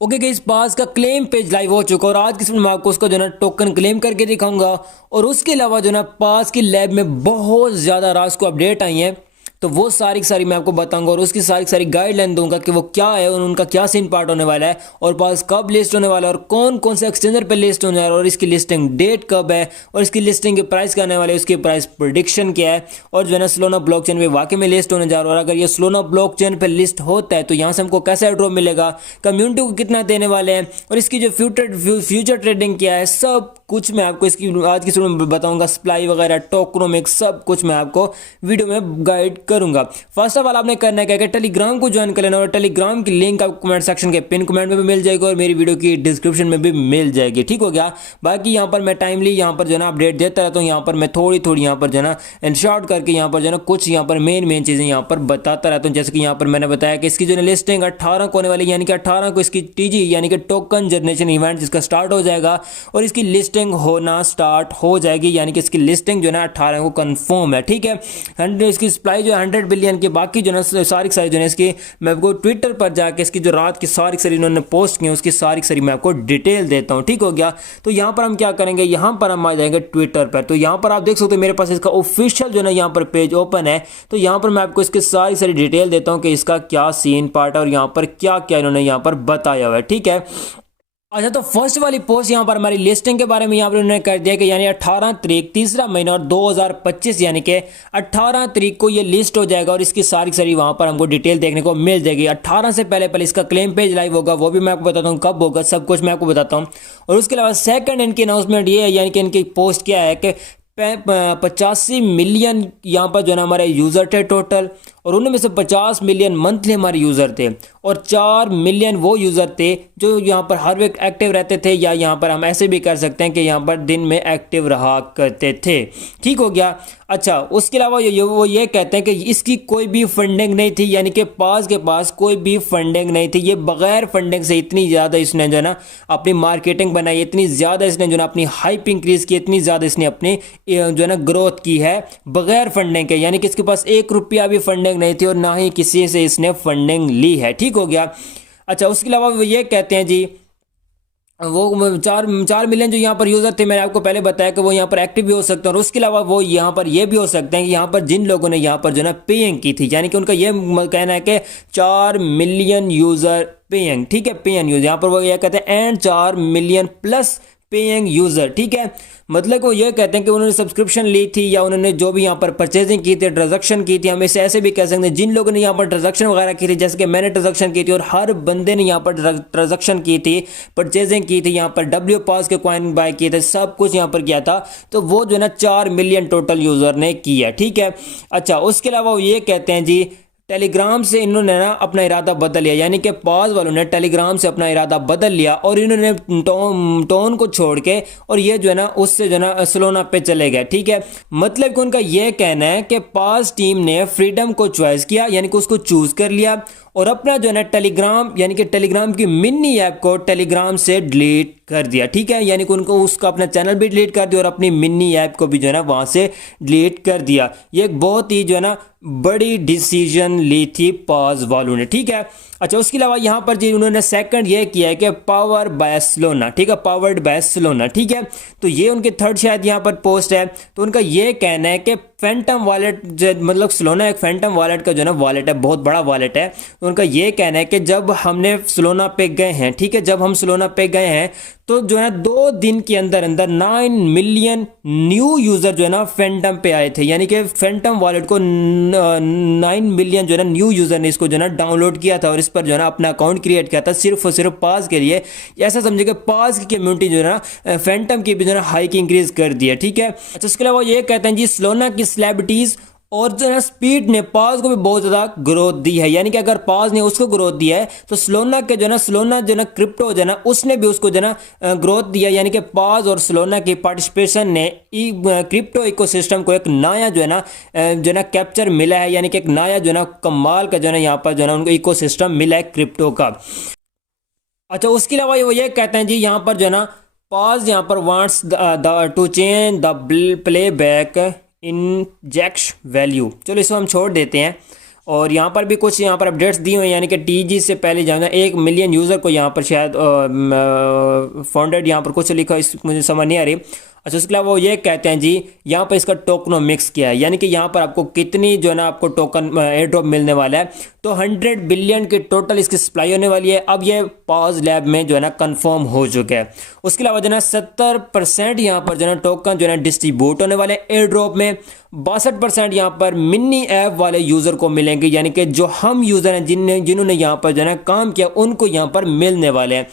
Okay guys, पास का claim page live हो चुका है और आज की इसमें मैं आपको उसका जो है ना टोकन क्लेम करके दिखाऊंगा। और उसके अलावा जो है ना पास की लैब में बहुत ज़्यादा रात को अपडेट आई हैं, तो वो सारी की सारी मैं आपको बताऊंगा और उसकी सारी की सारी गाइडलाइन दूंगा कि वो क्या है और उनका क्या सीन पार्ट होने वाला है और पास कब लिस्ट होने वाला है और कौन कौन से एक्सचेंजर पे लिस्ट होने वाला है और इसकी लिस्टिंग डेट कब है और इसकी लिस्टिंग के प्राइस क्या आने वाले है, उसकी प्राइस प्रोडिक्शन क्या है और जो है ना सोलाना ब्लॉकचेन पे वाकई में लिस्ट होने जा रहा है। और अगर ये सोलाना ब्लॉकचेन पे लिस्ट होता है तो यहाँ से हमको कैसा ड्रॉप मिलेगा, कम्युनिटी को कितना देने वाले हैं और इसकी जो फ्यूचर ट्रेडिंग क्या है, सब कुछ मैं आपको इसकी आज की वीडियो में बताऊंगा। सप्लाई वगैरह टोकनोमिक्स सब कुछ मैं आपको वीडियो में गाइड करूंगा। फर्स्ट ऑफ ऑल आपने करना है क्या, टेलीग्राम को ज्वाइन कर लेना और टेलीग्राम की लिंक आपको कमेंट सेक्शन के पिन कमेंट में भी मिल जाएगी और मेरी वीडियो की डिस्क्रिप्शन में भी मिल जाएगी। ठीक हो गया। बाकी यहाँ पर मैं टाइमली यहाँ पर जो है ना अपडेट देता रहता हूँ। यहाँ पर मैं थोड़ी थोड़ी यहाँ पर जो है ना इन शॉर्ट करके यहाँ पर जो है ना कुछ यहाँ पर मेन चीज़ें यहाँ पर बताता रहता हूँ। जैसे कि यहाँ पर मैंने बताया कि इसकी जो है लिस्टिंग 18 को होने वाली, यानी कि 18 को इसकी टीजी यानी कि टोकन जनरेशन इवेंट जिसका स्टार्ट हो जाएगा और इसकी लिस्टिंग होना स्टार्ट हो जाएगी, यानी कि इसकी लिस्टिंग जो है ना 18 को कंफर्म है। ठीक है। 100 इसकी सप्लाई जो है 100 बिलियन की, बाकी जो है सारी जो है इसकी मैं आपको ट्विटर पर जाके इसकी जो रात की सारी इन्होंने पोस्ट की उसकी सारी मैं आपको डिटेल देता हूँ। ठीक हो गया। तो यहाँ पर हम क्या करेंगे, यहाँ पर हम आ जाएंगे ट्विटर पर। तो यहाँ पर आप देख सकते हो मेरे पास इसका ऑफिशियल जो है ना यहाँ पर पेज ओपन है। तो यहाँ पर मैं आपको इसकी सारी डिटेल देता हूँ कि इसका क्या सीन पार्ट है और यहाँ पर क्या क्या इन्होंने यहाँ पर बताया हुआ है। ठीक है। अच्छा, तो फर्स्ट वाली पोस्ट यहाँ पर हमारी लिस्टिंग के बारे में यहाँ पर उन्होंने कर दिया कि यानी 18 तारीख तीसरा महीना और 2025 यानी कि 18 तारीख को ये लिस्ट हो जाएगा और इसकी सारी वहाँ पर हमको डिटेल देखने को मिल जाएगी। 18 से पहले इसका क्लेम पेज लाइव होगा, वो भी मैं आपको बताता हूँ कब होगा, सब कुछ मैं आपको बताता हूँ। और उसके अलावा सेकंड इनकी अनाउंसमेंट ये है, यानी कि इनकी पोस्ट क्या है कि 85 मिलियन यहाँ पर जो है ना हमारे यूज़र थे टोटल, और उनमें से 50 मिलियन मंथली हमारे यूज़र थे और 4 मिलियन वो यूज़र थे जो यहाँ पर हर वक्त एक्टिव रहते थे, या यहाँ पर हम ऐसे भी कर सकते हैं कि यहाँ पर दिन में एक्टिव रहा करते थे। ठीक हो गया। अच्छा, उसके अलावा वो ये कहते हैं कि इसकी कोई भी फंडिंग नहीं थी, यानी कि पास के पास कोई भी फंडिंग नहीं थी। ये बगैर फंडिंग से इतनी ज़्यादा इसने जो है ना अपनी मार्केटिंग बनाई, इतनी ज़्यादा इसने जो है ना अपनी हाइप इंक्रीज़ की, इतनी ज़्यादा इसने अपनी जो है ना ग्रोथ की है बगैर फंडिंग के, यानी कि इसके पास 1 रुपया भी फंडिंग नहीं थी और ना ही किसी से इसने फंडिंग ली है। ठीक हो गया। अच्छा, उसके अलावा वो ये कहते हैं जी वो 4 मिलियन जो यहाँ पर यूज़र थे, मैंने आपको पहले बताया कि वो यहाँ पर एक्टिव भी हो सकते हैं और उसके अलावा वो यहाँ पर ये भी हो सकते हैं कि यहाँ पर जिन लोगों ने यहाँ पर जो है ना पेइंग की थी, यानी कि उनका ये कहना है कि 4 मिलियन यूज़र पेइंग। ठीक है, पेइंग यूज़र यहाँ पर वो ये कहते हैं and 4 million plus paying user. ठीक है, मतलब वो ये कहते हैं कि उन्होंने सब्सक्रिप्शन ली थी या उन्होंने जो भी यहाँ पर परचेजिंग की थी, ट्रांजैक्शन की थी, हम इसे ऐसे भी कह सकते हैं जिन लोगों ने यहाँ पर ट्रांजैक्शन वगैरह की थी, जैसे कि मैंने ट्रांजैक्शन की थी और हर बंदे ने यहाँ पर ट्रांजैक्शन की थी, परचेजिंग की थी, यहाँ पर डब्ल्यू पास के कॉइन बाय किए थे, सब कुछ यहाँ पर किया था। तो वो जो है ना 4 मिलियन टोटल यूज़र ने किया। ठीक है। अच्छा, उसके अलावा वो ये कहते हैं जी टेलीग्राम से इन्होंने ना अपना इरादा बदल लिया, यानी कि पास वालों ने टेलीग्राम से अपना इरादा बदल लिया और इन्होंने टोन को छोड़ के और ये जो है ना उससे जो है ना सोलाना पे चले गए। ठीक है, मतलब कि उनका ये कहना है कि पास टीम ने फ्रीडम को चॉइस किया, यानी कि उसको चूज कर लिया और अपना जो है ना टेलीग्राम यानी कि टेलीग्राम की मिनी ऐप को टेलीग्राम से डिलीट कर दिया। ठीक है, यानी कि उनको उसका अपना चैनल भी डिलीट कर दिया और अपनी मिनी ऐप को भी जो है ना वहाँ से डिलीट कर दिया। ये एक बहुत ही जो है ना बड़ी डिसीजन ली थी पास वालों ने। ठीक है। अच्छा, उसके अलावा यहाँ पर जी उन्होंने सेकंड ये किया है कि पावर बाय सोलाना। ठीक है, पावर्ड बाय सोलाना। ठीक है, तो ये उनके थर्ड शायद यहाँ पर पोस्ट है। तो उनका ये कहना है कि फैंटम वॉलेट मतलब सोलाना एक फैंटम वॉलेट का जो है ना वॉलेट है, बहुत बड़ा वॉलेट है। तो उनका ये कहना है कि जब हमने सोलाना पे गए हैं, ठीक है, जब हम सोलाना पे गए हैं तो जो है 2 दिन के अंदर 9 मिलियन न्यू यूज़र जो है ना फैंटम पे आए थे, यानी कि फैंटम वॉलेट को 9 मिलियन जो है ना न्यू यूज़र ने इसको जो है ना डाउनलोड किया था और इस पर जो है ना अपना अकाउंट क्रिएट किया था सिर्फ और सिर्फ पास के लिए। ऐसा समझे कि पास की कम्युनिटी जो है ना फैंटम की भी जो है ना हाइक इंक्रीज कर दिया। ठीक है। अच्छा, उसके अलावा ये कहते हैं जी सोलाना की सेलिब्रिटीज़ और जो है ना स्पीड ने पास को भी बहुत ज़्यादा ग्रोथ दी है, यानी कि अगर पास ने उसको ग्रोथ दिया है तो सोलाना के जो है ना सोलाना जो है ना क्रिप्टो जो है ना उसने भी उसको जो है ना ग्रोथ दिया, यानी कि पास और सोलाना की पार्टिसिपेशन ने क्रिप्टो इकोसिस्टम को एक नया जो है ना कैप्चर मिला है, यानी कि एक नया जो है ना कमाल का जो है ना यहाँ पर जो है ना उनको इकोसिस्टम मिला है क्रिप्टो का। अच्छा, उसके अलावा वो ये कहते हैं जी यहाँ पर जो है ना पास यहाँ पर wants to change the playback injection value. चलो इसको हम छोड़ देते हैं और यहाँ पर भी कुछ यहाँ पर अपडेट्स दी हुई हैं, यानी कि टीजी से पहले जाना 1 मिलियन यूज़र को यहाँ पर शायद फाउंडेड, यहाँ पर कुछ लिखा इस मुझे समझ नहीं आ रही। अच्छा, उसके अलावा वो ये कहते हैं जी यहाँ पर इसका टोकनोमिक्स क्या है, यानी कि यहाँ पर आपको कितनी जो है ना आपको टोकन एयर ड्रॉप मिलने वाला है। तो 100 बिलियन की टोटल इसकी सप्लाई होने वाली है। अब ये पाज लैब में जो है ना कंफर्म हो चुका है। उसके अलावा जो है ना 70% यहाँ पर जो है ना टोकन जो है ना डिस्ट्रीब्यूट होने वाले एयर ड्रॉप में। 62% यहाँ पर मिनी ऐप वाले यूज़र को मिलेंगे, यानी कि जो हम यूज़र हैं जिन्होंने यहाँ पर जो है ना काम किया उनको यहाँ पर मिलने वाले हैं।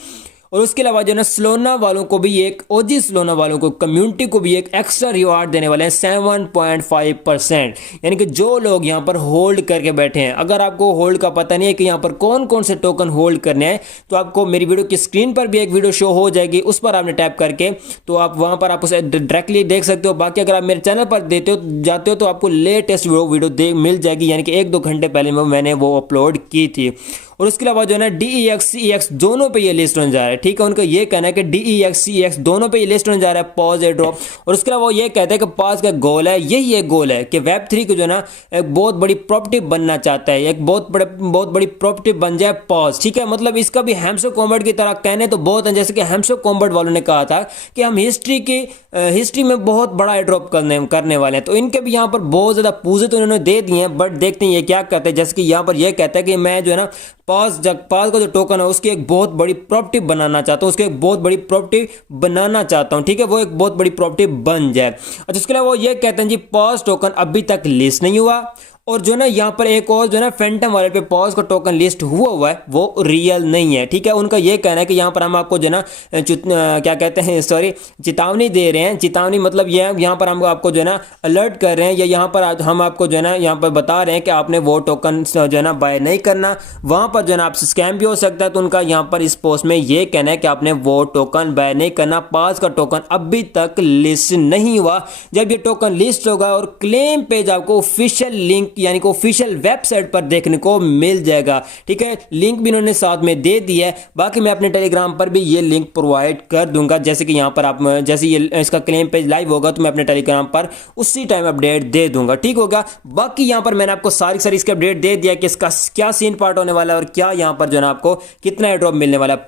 और उसके अलावा जो है ना सोलोना वालों को भी एक ओजी सोलोना वालों को कम्युनिटी को भी एक एक्स्ट्रा रिवार्ड देने वाले हैं 7.5%, यानी कि जो लोग यहाँ पर होल्ड करके बैठे हैं। अगर आपको होल्ड का पता नहीं है कि यहाँ पर कौन कौन से टोकन होल्ड करने हैं, तो आपको मेरी वीडियो की स्क्रीन पर भी एक वीडियो शो हो जाएगी, उस पर आपने टैप करके तो आप वहाँ पर आप उसे डायरेक्टली देख सकते हो। बाकी अगर आप मेरे चैनल पर जाते हो तो आपको लेटेस्ट वीडियो मिल जाएगी, यानी कि 1-2 घंटे पहले मैंने वो अपलोड की थी। और उसके अलावा जो है ना DEX CEX दोनों पे ये लिस्ट होने जा रहा है, ठीक है। उनका ये कहना है कि DEX CEX दोनों पे ये लिस्ट होने जा रहा है पॉज एयर ड्रॉप। और उसके अलावा वो ये कहते हैं कि पॉज का गोल है, यही एक गोल है कि Web3 को जो है ना एक बहुत बड़ी प्रॉपर्टी बनना चाहता है, एक बहुत बड़ी प्रॉपर्टी बन जाए पॉज, ठीक है। मतलब इसका भी हैमस्टर कॉम्बैट की तरह कहने तो बहुत है, जैसे कि हैमस्टर कॉम्बैट वालों ने कहा था कि हम हिस्ट्री में बहुत बड़ा एयर ड्रॉप करने वाले हैं। तो इनके भी यहाँ पर बहुत ज़्यादा पूजे तो उन्होंने दे दिए हैं, बट देखते हैं ये क्या करते हैं। जैसे कि यहाँ पर यह कहता है कि मैं जो है ना पास का जो टोकन है उसकी एक बहुत बड़ी प्रॉपर्टी बनाना चाहता हूँ, उसकी एक बहुत बड़ी प्रॉपर्टी बनाना चाहता हूँ, ठीक है, वो एक बहुत बड़ी प्रॉपर्टी बन जाए। अच्छा, उसके अलावा वो ये कहते हैं जी पास टोकन अभी तक लिस्ट नहीं हुआ। और जो ना यहाँ पर एक और जो ना फैंटम वॉलेट पे पॉज का टोकन लिस्ट हुआ है वो रियल नहीं है, ठीक है। उनका ये कहना है कि यहाँ पर हम आपको जो ना क्या कहते हैं, सॉरी, चेतावनी दे रहे हैं। चेतावनी मतलब ये है, यहाँ पर हम आपको जो है ना अलर्ट कर रहे हैं, या यहाँ पर हम आपको जो है ना यहाँ पर बता रहे हैं कि आपने वो टोकन जो है ना बाय नहीं करना, वहाँ पर जो है ना आपसे स्कैम भी हो सकता है। तो उनका यहाँ पर इस पोस्ट में ये कहना है कि आपने वो टोकन बाय नहीं करना, पॉज का टोकन अभी तक लिस्ट नहीं हुआ। जब ये टोकन लिस्ट होगा और क्लेम पेज आपको ऑफिशियल लिंक यानी कि ऑफिशियल वेबसाइट पर देखने को मिल जाएगा, ठीक है। लिंक भी इन्होंने साथ में दे दी है। बाकी मैं अपने टेलीग्राम पर भी ये लिंक प्रोवाइड कर दूंगा, जैसे कि यहाँ पर आप जैसे ये इसका क्लेम पेज लाइव होगा तो मैं अपने टेलीग्राम पर उसी टाइम अपडेट दे दूंगा, ठीक होगा। बाकी यहाँ पर मैंने आपको सारी इसकी अपडेट दे दिया कि इसका क्या सीन पार्ट होने वाला है और क्या यहाँ पर जो है ना आपको कितना एयर ड्रॉप मिलने वाला है।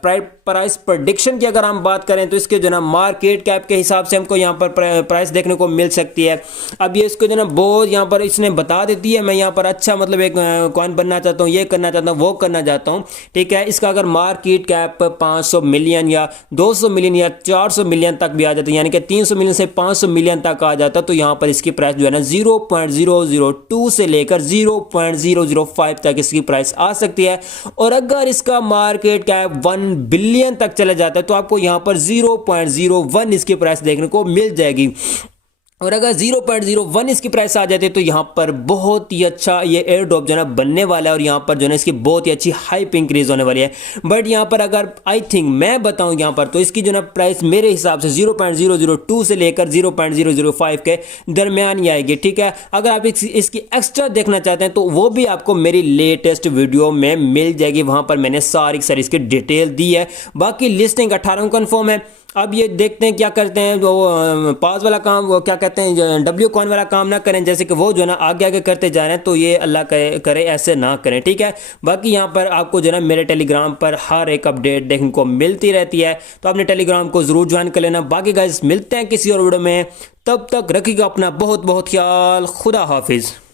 प्राइस प्रेडिक्शन की अगर हम बात करें तो इसके जो ना मार्केट कैप के हिसाब से हमको यहाँ पर प्राइस देखने को मिल सकती है। अब ये इसको जो ना बहुत यहाँ पर इसने बता देती है, मैं यहाँ पर अच्छा मतलब एक कॉइन बनना चाहता हूँ, ये करना चाहता हूँ, वो करना चाहता हूँ, ठीक है। इसका अगर मार्केट कैप 500 मिलियन या 200 मिलियन या 400 मिलियन तक भी आ जाता है, यानी कि 300 मिलियन से 500 मिलियन तक आ जाता, तो यहाँ पर इसकी प्राइस जो है ना 0.002 से लेकर 0.005 तक इसकी प्राइस आ सकती है। और अगर इसका मार्केट कैप 1 बिलियन तक चला जाता है तो आपको यहाँ पर 0.01 इसकी प्राइस देखने को मिल जाएगी। और अगर 0.01 इसकी प्राइस आ जाती है तो यहाँ पर बहुत ही अच्छा ये एयर ड्रॉप जो है ना बनने वाला है, और यहाँ पर जो है ना इसकी बहुत ही अच्छी हाइप इंक्रीज होने वाली है। बट यहाँ पर अगर आई थिंक मैं बताऊँ यहाँ पर तो इसकी जो ना प्राइस मेरे हिसाब से 0.002 से लेकर 0.005 के दरमियान ही आएगी, ठीक है। अगर आप इसकी एक्स्ट्रा देखना चाहते हैं तो वो भी आपको मेरी लेटेस्ट वीडियो में मिल जाएगी, वहाँ पर मैंने सारी इसकी डिटेल दी है। बाकी लिस्टिंग 18 कन्फर्म है। अब ये देखते हैं क्या करते हैं, वो पास वाला काम, वो क्या कहते हैं डब्ल्यू कॉइन वाला काम ना करें, जैसे कि वो जो ना आगे आगे करते जा रहे हैं, तो ये अल्लाह करे ऐसे ना करें, ठीक है। बाकी यहाँ पर आपको जो ना मेरे टेलीग्राम पर हर एक अपडेट देखने को मिलती रहती है, तो आपने टेलीग्राम को ज़रूर ज्वाइन कर लेना। बाकी गाइस मिलते हैं किसी और वीडियो में, तब तक रखिएगा अपना बहुत बहुत ख्याल। खुदा हाफिज़।